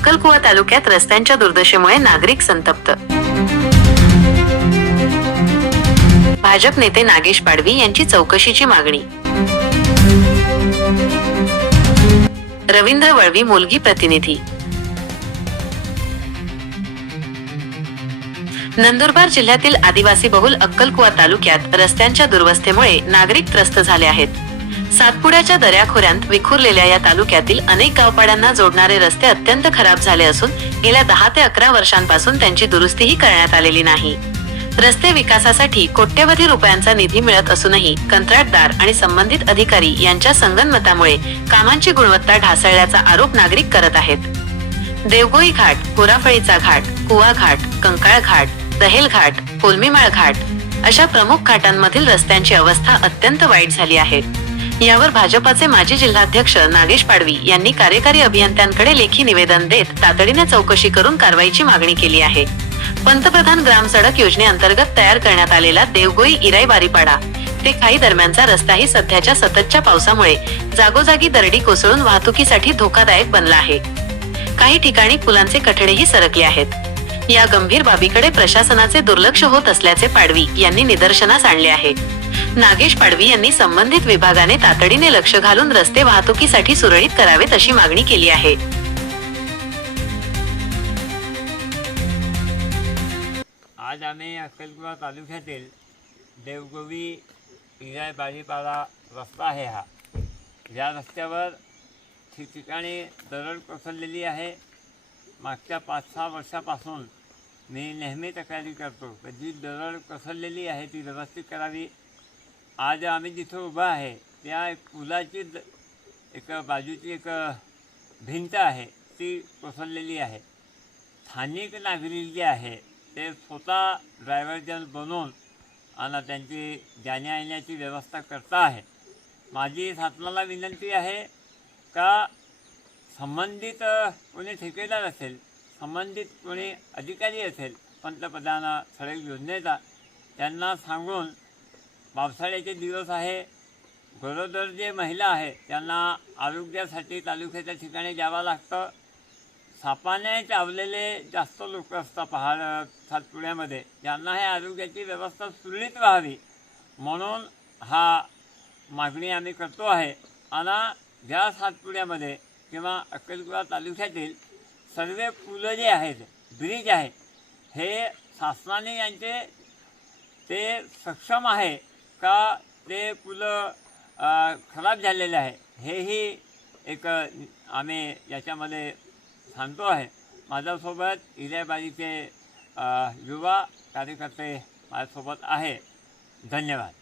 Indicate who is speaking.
Speaker 1: अक्कलकुवा तालुक्यात रस्त्यांच्या दुर्दशेमुळे नागरिक संतप्त. भाजप नेते नागेश पाडवी यांची चौकशीची मागणी. रवींद्र वळवी मुलगी प्रतिनिधी. नंदुरबार जिल्ह्यातील आदिवासी बहुल अक्कलकुवा तालुक्यात रस्त्यांच्या दुर्वस्थेमुळे नागरिक त्रस्त झाले आहेत. सातपुड्याच्या दऱ्याखोऱ्यांत विखुरलेल्या या तालुक्यातील अनेक गावपाड्यांना जोडणारे रस्ते अत्यंत खराब झाले असून गेल्या दहा ते अकरा वर्षांपासून त्यांची दुरुस्तीही करण्यात आलेली नाही. रस्ते विकासासाठी कोट्यवधी रुपयांचा निधी मिळत असूनही कंत्राटदार आणि संबंधित अधिकारी यांच्या संगनमतामुळे कामांची गुणवत्ता ढासळल्याचा आरोप नागरिक करत आहेत. देवगोई घाट कोराफळीचा घाट कुवा घाट कंकाळ घाट दहेल घाट कोलमीमाळ घाट अशा प्रमुख घाटांमधील रस्त्यांची अवस्था अत्यंत वाईट झाली आहे. यावर भाजपाचे माजी जिल्हाध्यक्ष नागेश पाडवी यांनी कार्यकारी अभियंत्यांकडे लेखी निवेदन देत तातडीने चौकशी करून कारवाईची मागणी केली आहे. पंतप्रधान ग्राम सडक योजनेअंतर्गत तयार करण्यात आलेला देवगोई इराई बारीपाडा ते खाई दरम्यानचा रस्ताही सध्याच्या सततच्या पावसामुळे जागोजागी दरडी कोसळून वाहतुकीसाठी धोकादायक बनला आहे. काही ठिकाणी पुलांचे कठडेही सरकले आहेत. या गंभीर बाबीकडे प्रशासनाचे दुर्लक्ष होत असल्याचे पाडवी यांनी निदर्शनास आणले आहे. नागेश पाडवी यांनी संबंधित विभागाने तातडीने लक्ष घालून रस्ते वाहतुकीसाठी सुरळीत करावेत अशी मागणी केली आहे.
Speaker 2: आज आम्ही अक्कलकुवा तालुक्यातील देवगोवी इराय बाजीपाला रस्ता आहे हा. या रस्त्यावर ठिकठिकाणी दरड कोसळलेली आहे. मागच्या पाच सहा वर्षापासून मी नेहमी तक्रारी करतो कधी जी दरड कोसळलेली आहे ती व्यवस्थित करावी. आज आम्ही जिथं उभा आहे त्या पुलाची द एक बाजूची एक भिंत आहे ती कोसळलेली आहे. स्थानिक नागरिक जे आहे ते स्वतः ड्रायव्हरजन बनवून आणि त्यांची जाण्या येण्याची व्यवस्था करता आहे. माझी शासनाला विनंती आहे का संबंधित कोणी ठेकेदार असेल संबंधित कोणी अधिकारी असेल पंतप्रधान सडक योजनेचा त्यांना सांगून पावसाळ्याचे दिवस आहे. गरोदर जे महिला आहे त्यांना आरोग्यासाठी तालुक्याच्या ठिकाणी जावं लागतं. सापाने चावलेले जास्त लोक असतात पहाड सातपुड्यामध्ये. ज्यांना हे आरोग्याची व्यवस्था सुरळीत व्हावी. म्हणून हा मागणी आम्ही करतो आहे. आणि ज्या सातपुड्यामध्ये किंवा अक्कलकुवा तालुक्यातील सर्व पुलं जे आहेत ब्रिज आहे हे शासनाने यांचे ते सक्षम आहे. का ते पुलं खराब झालेले आहे हेही एक आम्ही याच्यामध्ये सांगतो आहे. माझ्यासोबत इल्याबाजीचे युवा कार्यकर्ते माझ्यासोबत आहे. धन्यवाद.